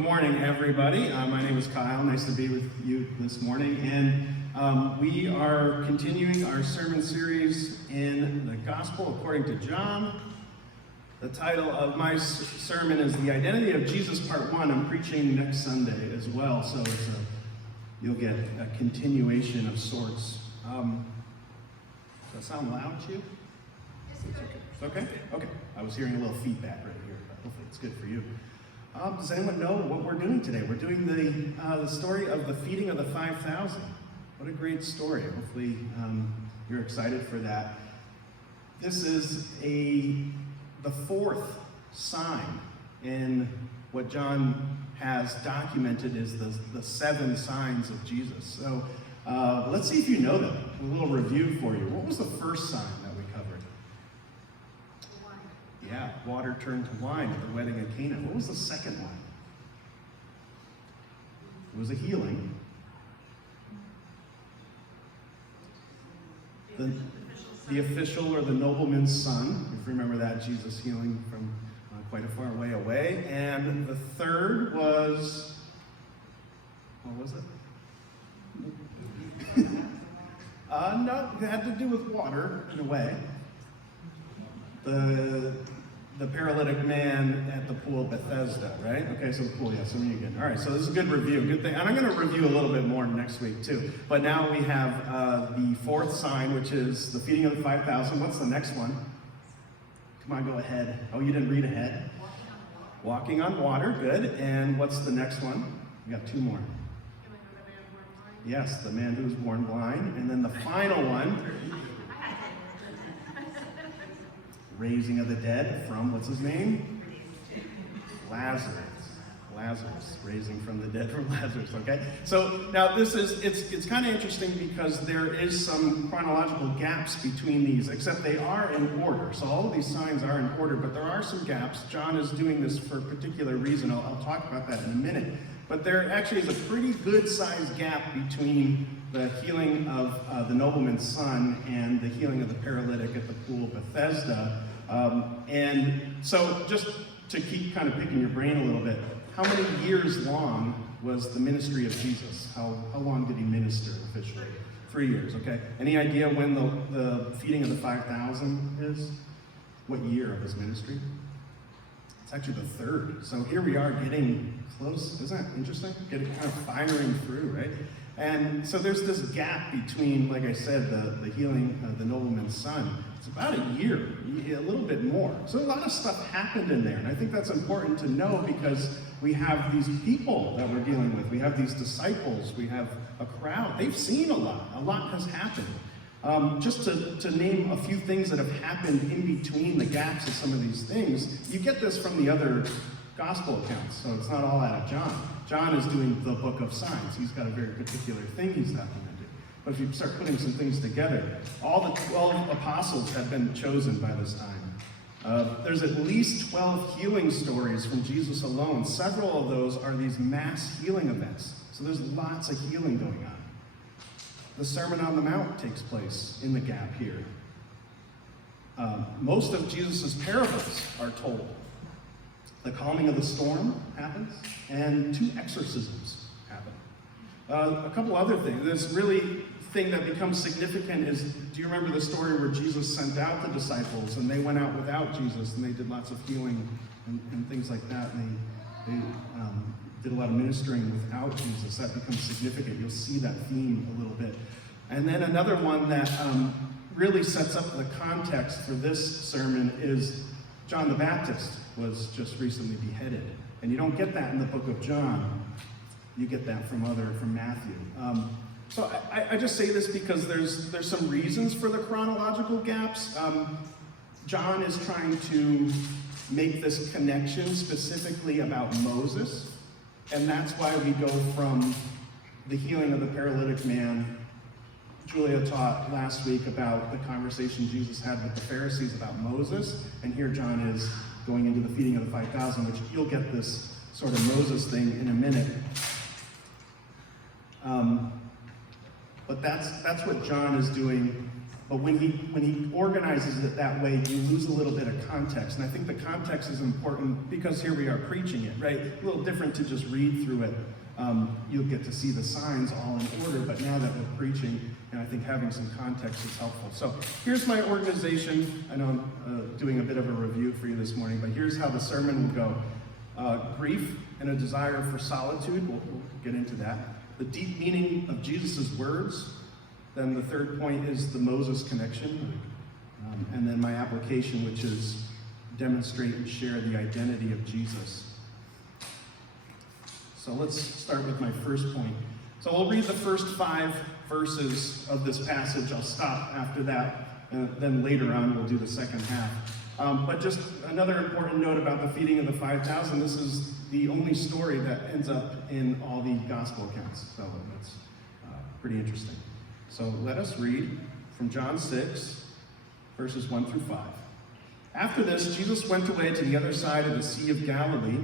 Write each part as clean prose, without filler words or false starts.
Good morning, everybody. My name is Kyle. Nice to be with you this morning. And we are continuing our sermon series in the Gospel according to John. The title of my sermon is The Identity of Jesus, Part 1. I'm preaching next Sunday as well, so you'll get a continuation of sorts. Does that sound loud to you? It's okay? Okay. I was hearing a little feedback right here, but hopefully it's good for you. Does anyone know what we're doing today? We're doing the story of the feeding of the 5,000. What a great story. Hopefully you're excited for that. This is the fourth sign in what John has documented is the 7 signs of Jesus. So let's see if you know them. A little review for you. What was the first sign that we covered? Yeah, water turned to wine at the wedding at Cana. What was the second one? It was a healing. The official or the nobleman's son. If you remember that, Jesus healing from quite a far way away. And the third was, what was it? No, it had to do with water in a way. The paralytic man at the pool of Bethesda, right? Okay, so the pool, yeah, so me again. All right, so this is a good review, good thing. And I'm going to review a little bit more next week too. But now we have the fourth sign, which is the feeding of the 5,000. What's the next one? Come on, go ahead. Oh, you didn't read ahead? Walking on water, good. And what's the next one? We got 2 more. Yes, the man who was born blind. And then the final one, raising of the dead from, what's his name? Lazarus, raising from the dead from Lazarus, okay? So now this is, it's kind of interesting because there is some chronological gaps between these, except they are in order. So all of these signs are in order, but there are some gaps. John is doing this for a particular reason. I'll talk about that in a minute. But there actually is a pretty good sized gap between the healing of the nobleman's son and the healing of the paralytic at the pool of Bethesda. And so just to keep kind of picking your brain a little bit, how many years long was the ministry of Jesus? How long did he minister officially? 3 years, okay. Any idea when the feeding of the 5,000 is? What year of his ministry? It's actually the 3rd. So here we are getting close. Isn't that interesting? Getting kind of firing through, right? And so there's this gap between, like I said, the healing of the nobleman's son. It's about a year, a little bit more. So a lot of stuff happened in there. And I think that's important to know because we have these people that we're dealing with. We have these disciples. We have a crowd. They've seen a lot. A lot has happened. Just to name a few things that have happened in between the gaps of some of these things, you get this from the other gospel accounts. So it's not all out of John. John is doing the book of signs. He's got a very particular thing he's documented. But if you start putting some things together, all the 12 apostles have been chosen by this time. There's at least 12 healing stories from Jesus alone. Several of those are these mass healing events. So there's lots of healing going on. The Sermon on the Mount takes place in the gap here. Most of Jesus' parables are told. The calming of the storm happens, and 2 exorcisms happen. A couple other things. This really thing that becomes significant is, do you remember the story where Jesus sent out the disciples and they went out without Jesus and they did lots of healing and things like that, and they did a lot of ministering without Jesus? That becomes significant. You'll see that theme a little bit. And then another one that really sets up the context for this sermon is John the Baptist was just recently beheaded. And you don't get that in the book of John. You get that from Matthew. So I just say this because there's some reasons for the chronological gaps. John is trying to make this connection specifically about Moses. And that's why we go from the healing of the paralytic man. Julia taught last week about the conversation Jesus had with the Pharisees about Moses. And here John is going into the feeding of the 5,000, which you'll get this sort of Moses thing in a minute. But that's what John is doing But when he organizes it that way, you lose a little bit of context. And I think the context is important because here we are preaching it, right? A little different to just read through it. You'll get to see the signs all in order, but now that we're preaching, and I think having some context is helpful. So here's my organization. I know I'm doing a bit of a review for you this morning, but here's how the sermon will go. Grief and a desire for solitude, we'll get into that. The deep meaning of Jesus' words. Then the third point is the Moses connection. And then my application, which is demonstrate and share the identity of Jesus. So let's start with my first point. So we'll read the first 5 verses of this passage. I'll stop after that, and then later on we'll do the second half. But just another important note about the feeding of the 5,000, this is the only story that ends up in all the gospel accounts. So that's pretty interesting. So let us read from John 6, verses 1 through 5. After this, Jesus went away to the other side of the Sea of Galilee,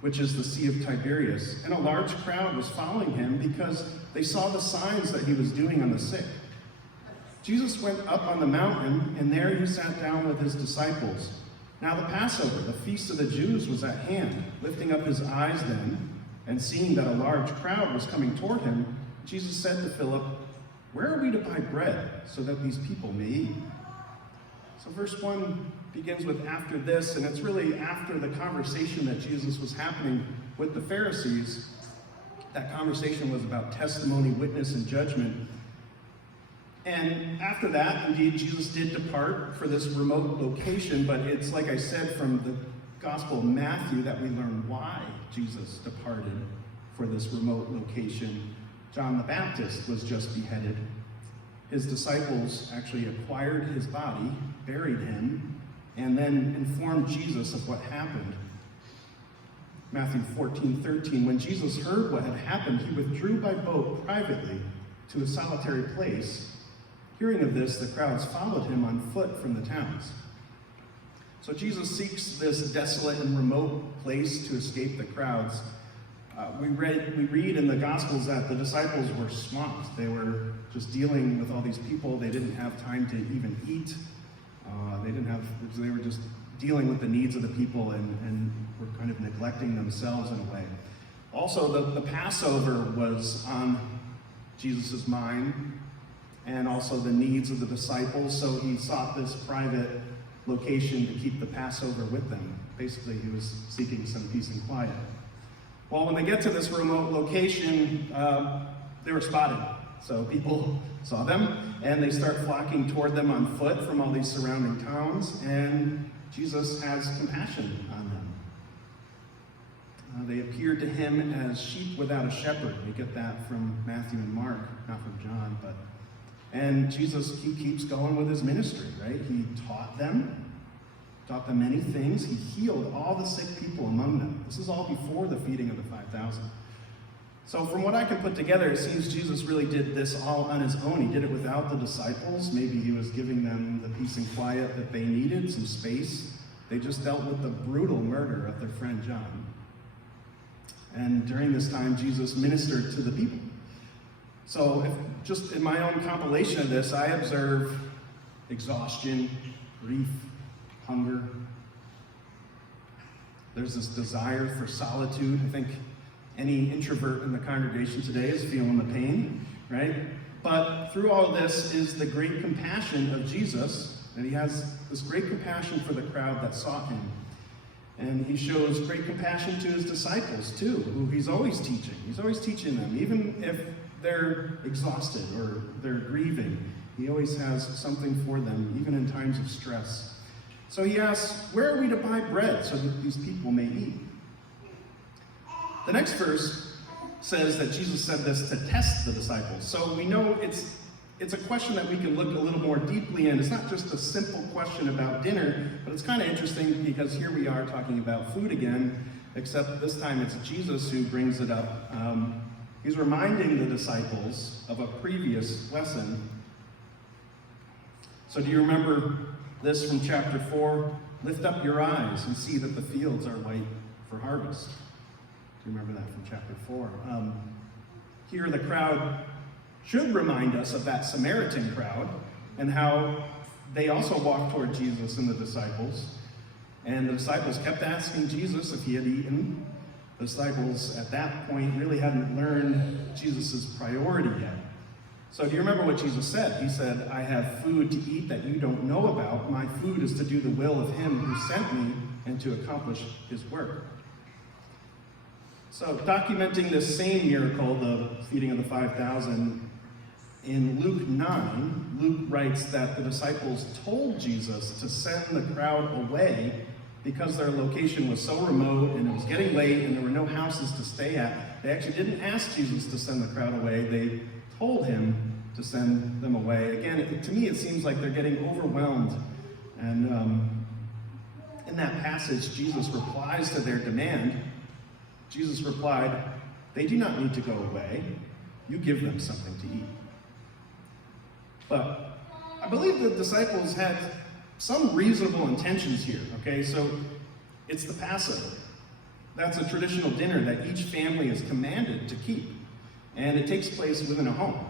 which is the Sea of Tiberias, and a large crowd was following him because they saw the signs that he was doing on the sick. Jesus went up on the mountain, and there he sat down with his disciples. Now the Passover, the feast of the Jews, was at hand. Lifting up his eyes then, and seeing that a large crowd was coming toward him, Jesus said to Philip, "Where are we to buy bread so that these people may eat?" So verse 1 begins with after this, and it's really after the conversation that Jesus was happening with the Pharisees. That conversation was about testimony, witness, and judgment. And after that, indeed, Jesus did depart for this remote location, but it's like I said from the Gospel of Matthew that we learn why Jesus departed for this remote location. John the Baptist was just beheaded. His disciples actually acquired his body, buried him, and then informed Jesus of what happened. Matthew 14:13, when Jesus heard what had happened, he withdrew by boat privately to a solitary place. Hearing of this, the crowds followed him on foot from the towns. So Jesus seeks this desolate and remote place to escape the crowds. We read in the Gospels that the disciples were swamped. They were just dealing with all these people. They didn't have time to even eat. They were just dealing with the needs of the people and were kind of neglecting themselves in a way. Also, the Passover was on Jesus' mind, and also the needs of the disciples, so he sought this private location to keep the Passover with them. Basically, he was seeking some peace and quiet. Well, when they get to this remote location, they were spotted. So people saw them, and they start flocking toward them on foot from all these surrounding towns, and Jesus has compassion on them. They appeared to him as sheep without a shepherd. We get that from Matthew and Mark, not from John, and Jesus, he keeps going with his ministry, right? He taught them many things. He healed all the sick people among them. This is all before the feeding of the 5,000. So from what I can put together, it seems Jesus really did this all on his own. He did it without the disciples. Maybe he was giving them the peace and quiet that they needed, some space. They just dealt with the brutal murder of their friend John. And during this time, Jesus ministered to the people. So just in my own compilation of this, I observe exhaustion, grief, hunger. There's this desire for solitude. I think any introvert in the congregation today is feeling the pain, right? But through all this is the great compassion of Jesus, and he has this great compassion for the crowd that sought him. And he shows great compassion to his disciples too, who he's always teaching. He's always teaching them, even if they're exhausted or they're grieving. He always has something for them, even in times of stress. So he asks, where are we to buy bread so that these people may eat? The next verse says that Jesus said this to test the disciples. So we know it's a question that we can look a little more deeply in. It's not just a simple question about dinner, but it's kind of interesting because here we are talking about food again, except this time it's Jesus who brings it up. He's reminding the disciples of a previous lesson. So do you remember this from chapter 4? Lift up your eyes and see that the fields are white for harvest. Do you remember that from chapter 4? Here the crowd should remind us of that Samaritan crowd and how they also walked toward Jesus and the disciples. And the disciples kept asking Jesus if he had eaten. The disciples at that point really hadn't learned Jesus' priority yet. So do you remember what Jesus said? He said, I have food to eat that you don't know about. My food is to do the will of him who sent me and to accomplish his work. So documenting this same miracle, the feeding of the 5,000, in Luke 9, Luke writes that the disciples told Jesus to send the crowd away because their location was so remote and it was getting late and there were no houses to stay at. They actually didn't ask Jesus to send the crowd away. They told him to send them away. Again, to me it seems like they're getting overwhelmed. And in that passage, Jesus replies to their demand. Jesus replied, they do not need to go away. You give them something to eat. But I believe the disciples had some reasonable intentions here, okay? So it's the Passover. That's a traditional dinner that each family is commanded to keep. And it takes place within a home.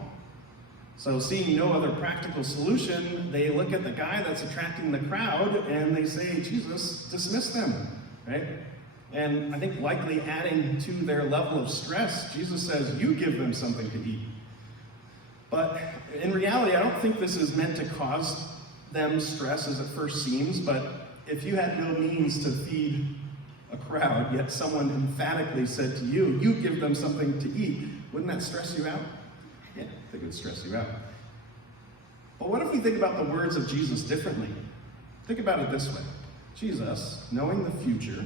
So seeing no other practical solution, they look at the guy that's attracting the crowd and they say, Jesus, dismiss them, right? And I think likely adding to their level of stress, Jesus says, you give them something to eat. But in reality, I don't think this is meant to cause them stress as it first seems, but if you had no means to feed a crowd, yet someone emphatically said to you, you give them something to eat, wouldn't that stress you out? Yeah, I think it would stress you out. But what if we think about the words of Jesus differently? Think about it this way. Jesus, knowing the future,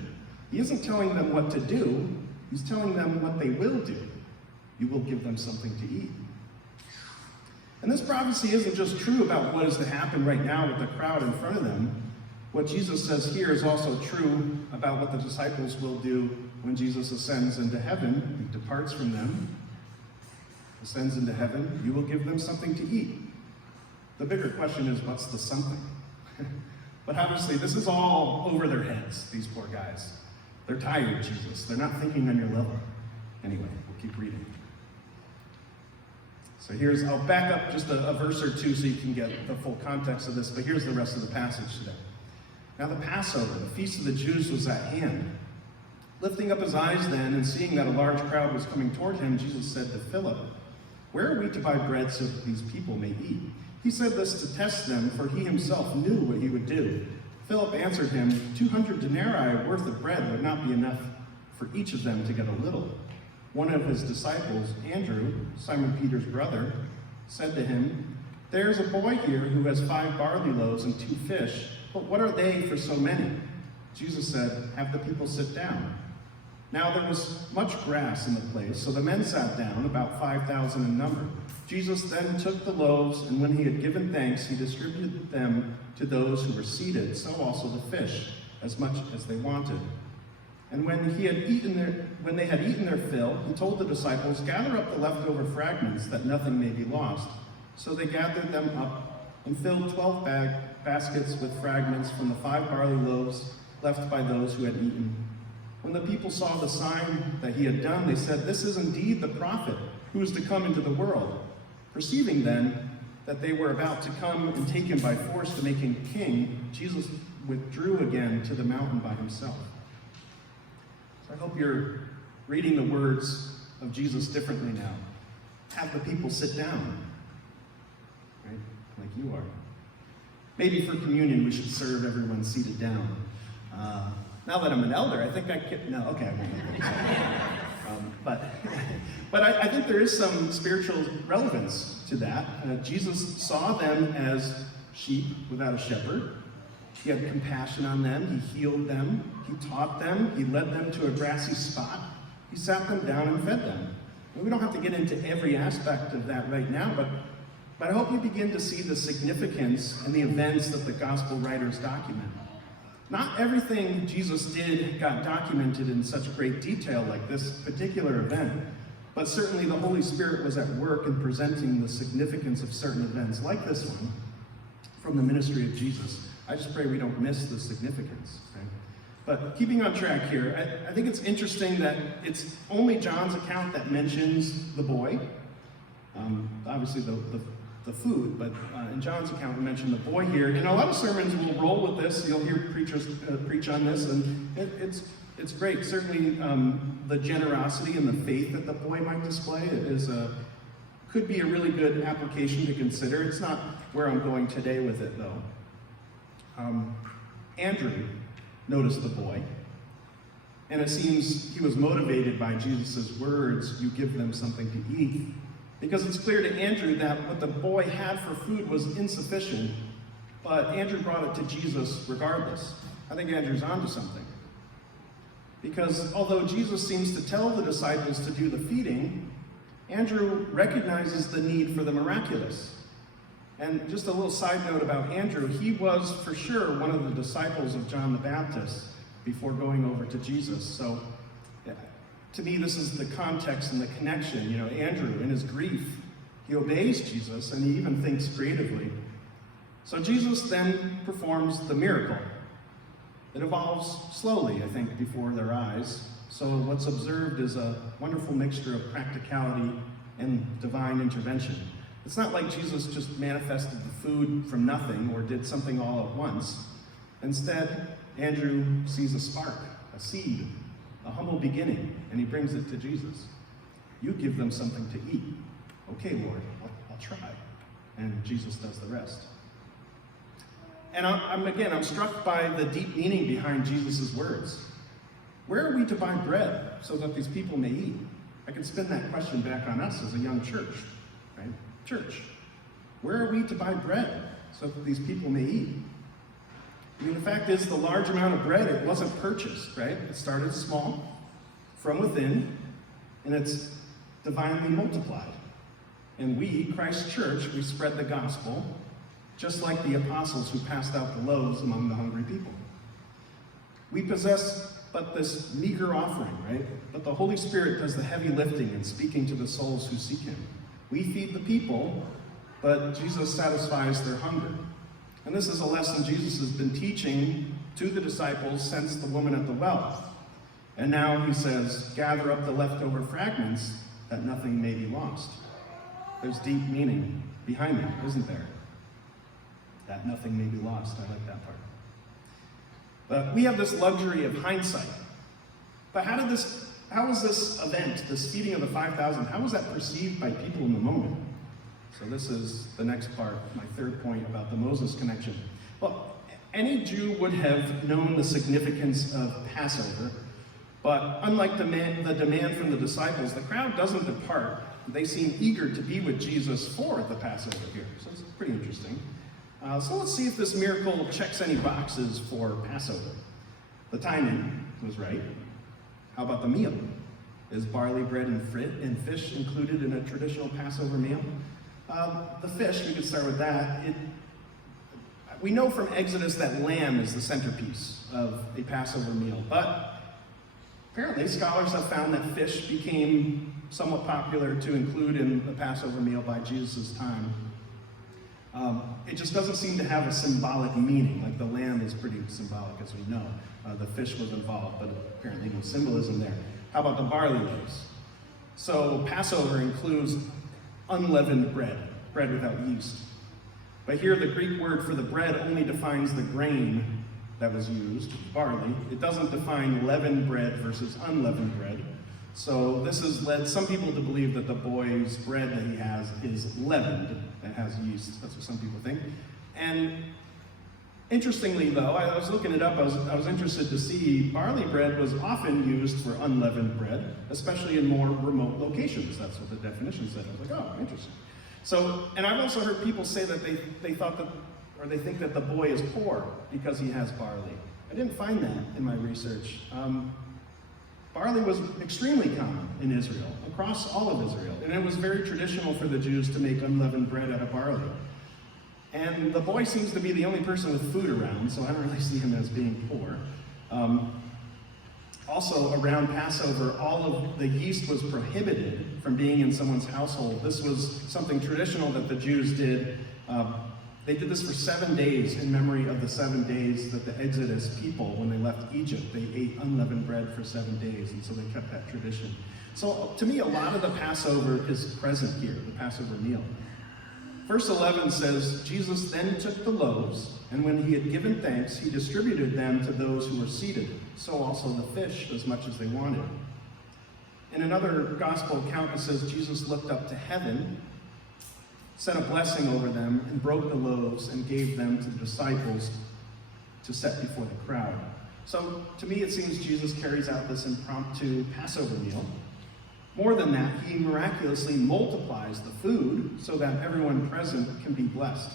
he isn't telling them what to do, he's telling them what they will do. You will give them something to eat. And this prophecy isn't just true about what is to happen right now with the crowd in front of them. What Jesus says here is also true about what the disciples will do when Jesus ascends into heaven. He departs from them, ascends into heaven. You will give them something to eat. The bigger question is, what's the something? But obviously, this is all over their heads, these poor guys. They're tired, Jesus. They're not thinking on your level. Anyway, we'll keep reading. So I'll back up just a verse or two so you can get the full context of this, but here's the rest of the passage today. Now the Passover, the feast of the Jews, was at hand. Lifting up his eyes then, and seeing that a large crowd was coming toward him, Jesus said to Philip, where are we to buy bread so that these people may eat? He said this to test them, for he himself knew what he would do. Philip answered him, 200 denarii worth of bread would not be enough for each of them to get a little. One of his disciples, Andrew, Simon Peter's brother, said to him, there's a boy here who has 5 barley loaves and 2 fish, but what are they for so many? Jesus said, have the people sit down. Now there was much grass in the place, so the men sat down, about 5,000 in number. Jesus then took the loaves, and when he had given thanks, he distributed them to those who were seated, so also the fish, as much as they wanted. And when they had eaten their fill, he told the disciples, gather up the leftover fragments, that nothing may be lost. So they gathered them up and filled 12 baskets with fragments from the 5 barley loaves left by those who had eaten. When the people saw the sign that he had done, they said, this is indeed the prophet who is to come into the world. Perceiving then that they were about to come and take him by force to make him king, Jesus withdrew again to the mountain by himself. I hope you're reading the words of Jesus differently now. Have the people sit down, right? Like you are. Maybe for communion, we should serve everyone seated down. Now that I'm an elder, I think I can, no, okay, I won't. But I think there is some spiritual relevance to that. Jesus saw them as sheep without a shepherd. He had compassion on them, he healed them, he taught them, he led them to a grassy spot, he sat them down and fed them. And we don't have to get into every aspect of that right now, but I hope you begin to see the significance and the events that the gospel writers document. Not everything Jesus did got documented in such great detail like this particular event, but certainly the Holy Spirit was at work in presenting the significance of certain events like this one from the ministry of Jesus. I just pray we don't miss the significance. Okay? But keeping on track here, I think it's interesting that it's only John's account that mentions the boy. Obviously, the the food, but in John's account we mentioned the boy here. And a lot of sermons will roll with this. You'll hear preachers preach on this, and it's great. Certainly the generosity and the faith that the boy might display could be a really good application to consider. It's not where I'm going today with it, though. Andrew noticed the boy, and it seems he was motivated by Jesus' words, "You give them something to eat," because it's clear to Andrew that what the boy had for food was insufficient, but Andrew brought it to Jesus regardless. I think Andrew's onto something. Because although Jesus seems to tell the disciples to do the feeding, Andrew recognizes the need for the miraculous. And just a little side note about Andrew, he was for sure one of the disciples of John the Baptist before going over to Jesus. So to me, this is the context and the connection. You know, Andrew, in his grief, he obeys Jesus and he even thinks creatively. So Jesus then performs the miracle. It evolves slowly, I think, before their eyes. So what's observed is a wonderful mixture of practicality and divine intervention. It's not like Jesus just manifested the food from nothing or did something all at once. Instead, Andrew sees a spark, a seed, a humble beginning, and he brings it to Jesus. "You give them something to eat." "Okay, Lord, I'll try." And Jesus does the rest. And I'm struck by the deep meaning behind Jesus' words. Where are we to buy bread so that these people may eat? I can spin that question back on us as a young church, right? Church, where are we to buy bread so that these people may eat? I mean, the fact is, the large amount of bread, it wasn't purchased, right? It started small, from within, and it's divinely multiplied. And we, Christ's church, we spread the gospel, just like the apostles who passed out the loaves among the hungry people. We possess but this meager offering, right? But the Holy Spirit does the heavy lifting and speaking to the souls who seek him. We feed the people, but Jesus satisfies their hunger. And this is a lesson Jesus has been teaching to the disciples since the woman at the well. And now he says, "Gather up the leftover fragments that nothing may be lost." There's deep meaning behind that, isn't there? That nothing may be lost. I like that part. But we have this luxury of hindsight. But how was this event, this feeding of the 5,000, how was that perceived by people in the moment? So this is the next part, my third point about the Moses connection. Well, any Jew would have known the significance of Passover, but unlike the demand from the disciples, the crowd doesn't depart. They seem eager to be with Jesus for the Passover here. So it's pretty interesting. So let's see if this miracle checks any boxes for Passover. The timing was right. How about the meal? Is barley bread and fish included in a traditional Passover meal? The fish, we could start with that. We know from Exodus that lamb is the centerpiece of a Passover meal, but apparently scholars have found that fish became somewhat popular to include in the Passover meal by Jesus' time. It just doesn't seem to have a symbolic meaning. Like the lamb is pretty symbolic, as we know. The fish was involved, but apparently no symbolism there. How about the barley loaves? So Passover includes unleavened bread, bread without yeast. But here the Greek word for the bread only defines the grain that was used, barley. It doesn't define leavened bread versus unleavened bread. So this has led some people to believe that the boy's bread that he has is leavened, that has yeast. That's what some people think. And interestingly though, I was looking it up, I was interested to see barley bread was often used for unleavened bread, especially in more remote locations. That's what the definition said. I was like, oh, interesting. So, and I've also heard people say that they thought that, or they think that the boy is poor because he has barley. I didn't find that in my research. Barley was extremely common in Israel, across all of Israel, and it was very traditional for the Jews to make unleavened bread out of barley. And the boy seems to be the only person with food around, so I don't really see him as being poor. Also, around Passover, all of the yeast was prohibited from being in someone's household. This was something traditional that the Jews did. They did this for 7 days in memory of the 7 days that the Exodus people, when they left Egypt, they ate unleavened bread for 7 days, and so they kept that tradition. So to me, a lot of the Passover is present here, the Passover meal. Verse 11 says, Jesus then took the loaves, and when he had given thanks, he distributed them to those who were seated, so also the fish, as much as they wanted. In another gospel account, it says Jesus looked up to heaven, said a blessing over them, and broke the loaves and gave them to the disciples to set before the crowd. So to me, it seems Jesus carries out this impromptu Passover meal. More than that, he miraculously multiplies the food so that everyone present can be blessed.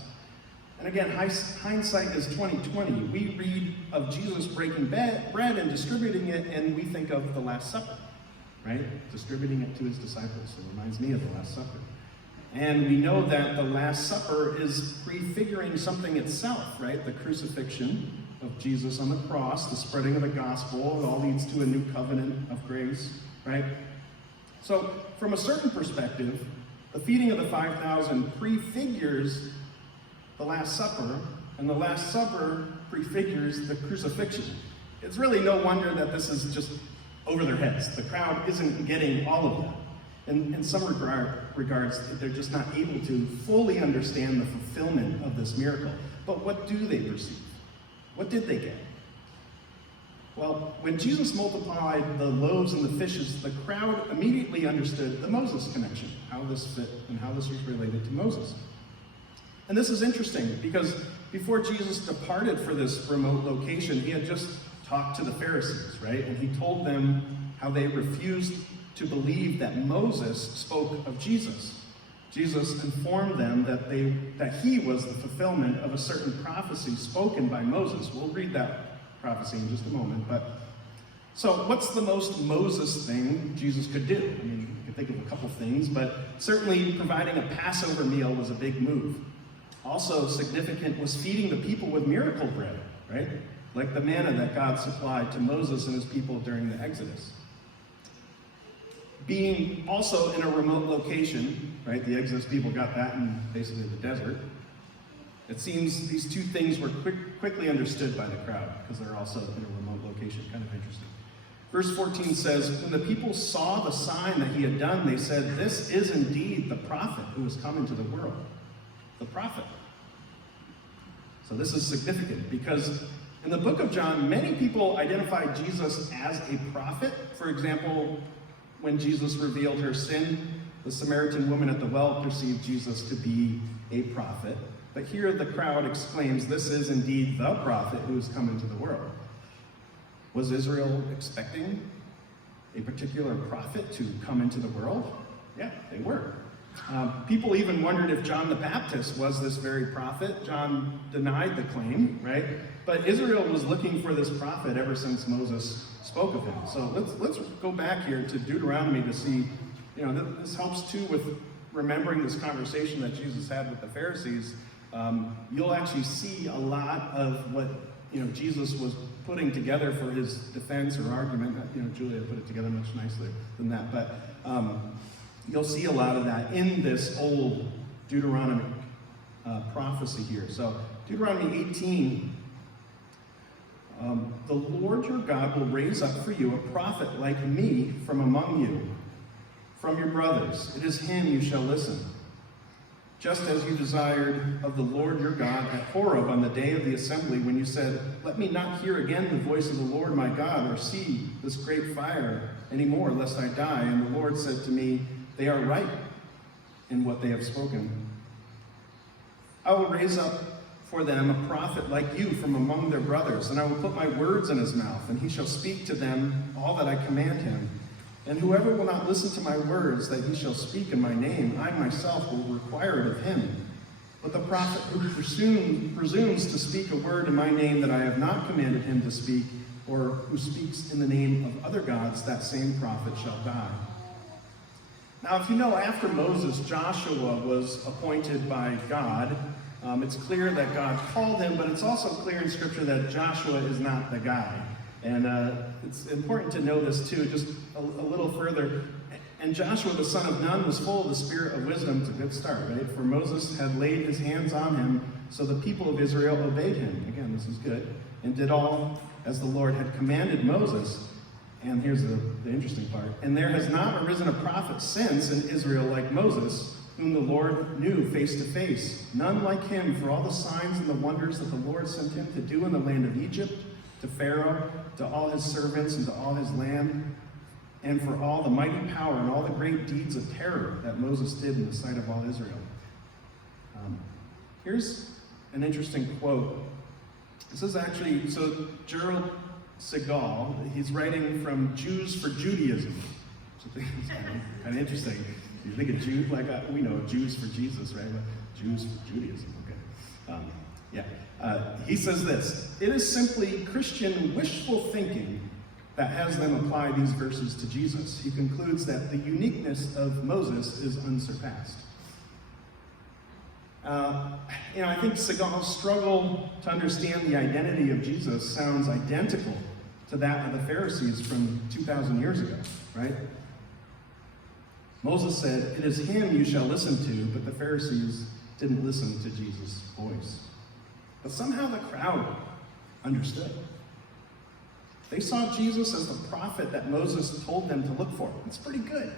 And again, hindsight is 20/20. We read of Jesus breaking bread and distributing it, and we think of the Last Supper, right? Distributing it to his disciples. It reminds me of the Last Supper. And we know that the Last Supper is prefiguring something itself, right? The crucifixion of Jesus on the cross, the spreading of the gospel, it all leads to a new covenant of grace, right? So, from a certain perspective, the feeding of the 5,000 prefigures the Last Supper, and the Last Supper prefigures the crucifixion. It's really no wonder that this is just over their heads. The crowd isn't getting all of that. And in some regards, they're just not able to fully understand the fulfillment of this miracle. But what do they perceive? What did they get? Well, when Jesus multiplied the loaves and the fishes, the crowd immediately understood the Moses connection, how this fit and how this was related to Moses. And this is interesting because before Jesus departed for this remote location, he had just talked to the Pharisees, right? And he told them how they refused to believe that Moses spoke of Jesus. Jesus informed them that he was the fulfillment of a certain prophecy spoken by Moses. We'll read that prophecy in just a moment. But so what's the most Moses thing Jesus could do? I mean, you can think of a couple things, but certainly providing a Passover meal was a big move. Also significant was feeding the people with miracle bread, right? Like the manna that God supplied to Moses and his people during the Exodus. Being also in a remote location, right? The Exodus people got that in basically the desert. It seems these two things were quickly understood by the crowd because they're also in a remote location. Kind of interesting. Verse 14 says, when the people saw the sign that he had done, they said, this is indeed the prophet who has come into the world. The prophet. So this is significant because in the book of John, many people identified Jesus as a prophet. For example, when Jesus revealed her sin, the Samaritan woman at the well perceived Jesus to be a prophet. But here the crowd exclaims, this is indeed the prophet who has come into the world. Was Israel expecting a particular prophet to come into the world? Yeah, they were. People even wondered if John the Baptist was this very prophet. John denied the claim, right? But Israel was looking for this prophet ever since Moses spoke of him. So let's go back here to Deuteronomy to see, this helps too with remembering this conversation that Jesus had with the Pharisees. You'll actually see a lot of what Jesus was putting together for his defense or argument. Julia put it together much nicer than that, but you'll see a lot of that in this old Deuteronomic prophecy here. So Deuteronomy 18, the Lord your God will raise up for you a prophet like me from among you, from your brothers. It is him you shall listen. Just as you desired of the Lord your God at Horeb on the day of the assembly, when you said, let me not hear again the voice of the Lord my God, or see this great fire anymore, lest I die. And the Lord said to me, they are right in what they have spoken. I will raise up for them a prophet like you from among their brothers, and I will put my words in his mouth, and he shall speak to them all that I command him. And whoever will not listen to my words that he shall speak in my name, I myself will require it of him. But the prophet who presumes to speak a word in my name that I have not commanded him to speak, or who speaks in the name of other gods, that same prophet shall die. Now, if you know, after Moses, Joshua was appointed by God. It's clear that God called him, but it's also clear in Scripture that Joshua is not the guy. And it's important to know this too, just a little further. And Joshua, the son of Nun, was full of the spirit of wisdom. It's a good start, right? For Moses had laid his hands on him, so the people of Israel obeyed him. Again, this is good. And did all as the Lord had commanded Moses. And here's the interesting part. And there has not arisen a prophet since in Israel like Moses, whom the Lord knew face to face. None like him for all the signs and the wonders that the Lord sent him to do in the land of Egypt, to Pharaoh, to all his servants, and to all his land, and for all the mighty power and all the great deeds of terror that Moses did in the sight of all Israel. Here's an interesting quote. This is actually, so Gerald Segal, he's writing from Jews for Judaism. So I think it's kind of interesting. You think of Jews, like we know Jews for Jesus, right? But Jews for Judaism, okay. He says this: it is simply Christian wishful thinking that has them apply these verses to Jesus. He concludes that the uniqueness of Moses is unsurpassed. I think Segal's struggle to understand the identity of Jesus sounds identical to that of the Pharisees from 2,000 years ago, right? Moses said, "It is him you shall listen to," but the Pharisees didn't listen to Jesus' voice. But somehow the crowd understood. They saw Jesus as the prophet that Moses told them to look for. It's pretty good.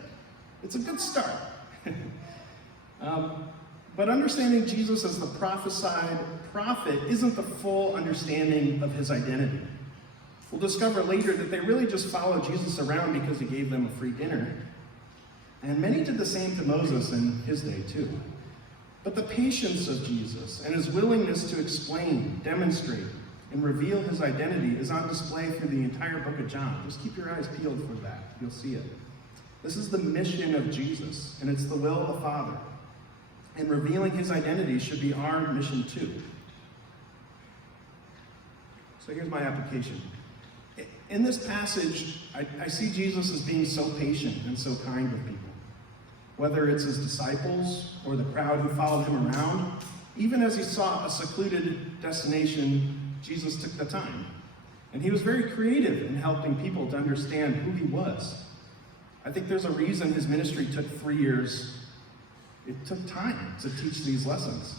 It's a good start. But understanding Jesus as the prophesied prophet isn't the full understanding of his identity. We'll discover later that they really just followed Jesus around because he gave them a free dinner. And many did the same to Moses in his day too. But the patience of Jesus and his willingness to explain, demonstrate, and reveal his identity is on display through the entire book of John. Just keep your eyes peeled for that. You'll see it. This is the mission of Jesus, and it's the will of the Father. And revealing his identity should be our mission too. So here's my application. In this passage, I see Jesus as being so patient and so kind with people. Whether it's his disciples or the crowd who followed him around, even as he sought a secluded destination, Jesus took the time. And he was very creative in helping people to understand who he was. I think there's a reason his ministry took 3 years. It took time to teach these lessons.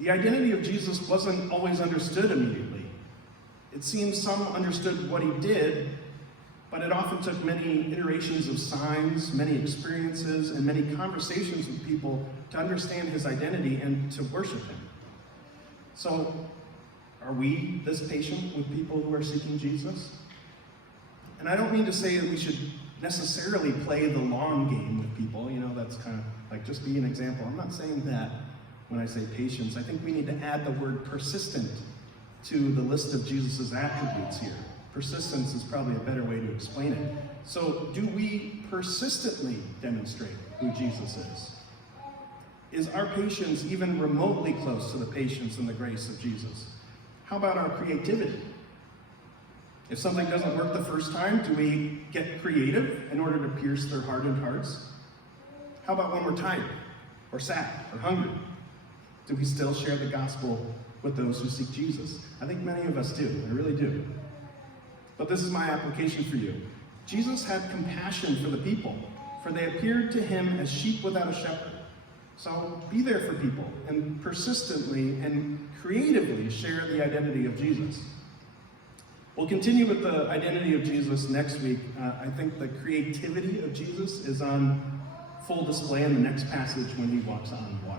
The identity of Jesus wasn't always understood immediately. It seems some understood what he did, but it often took many iterations of signs, many experiences, and many conversations with people to understand his identity and to worship him. So, are we this patient with people who are seeking Jesus? And I don't mean to say that we should necessarily play the long game with people. That's kind of like just be an example. I'm not saying that when I say patience. I think we need to add the word persistent to the list of Jesus' attributes here. Persistence is probably a better way to explain it. So, do we persistently demonstrate who Jesus is? Is our patience even remotely close to the patience and the grace of Jesus? How about our creativity? If something doesn't work the first time, do we get creative in order to pierce their hardened hearts? How about when we're tired, or sad, or hungry? Do we still share the gospel with those who seek Jesus? I think many of us do, I really do. But this is my application for you. Jesus had compassion for the people, for they appeared to him as sheep without a shepherd. So be there for people, and persistently and creatively share the identity of Jesus. We'll continue with the identity of Jesus next week. I think the creativity of Jesus is on full display in the next passage when he walks on water.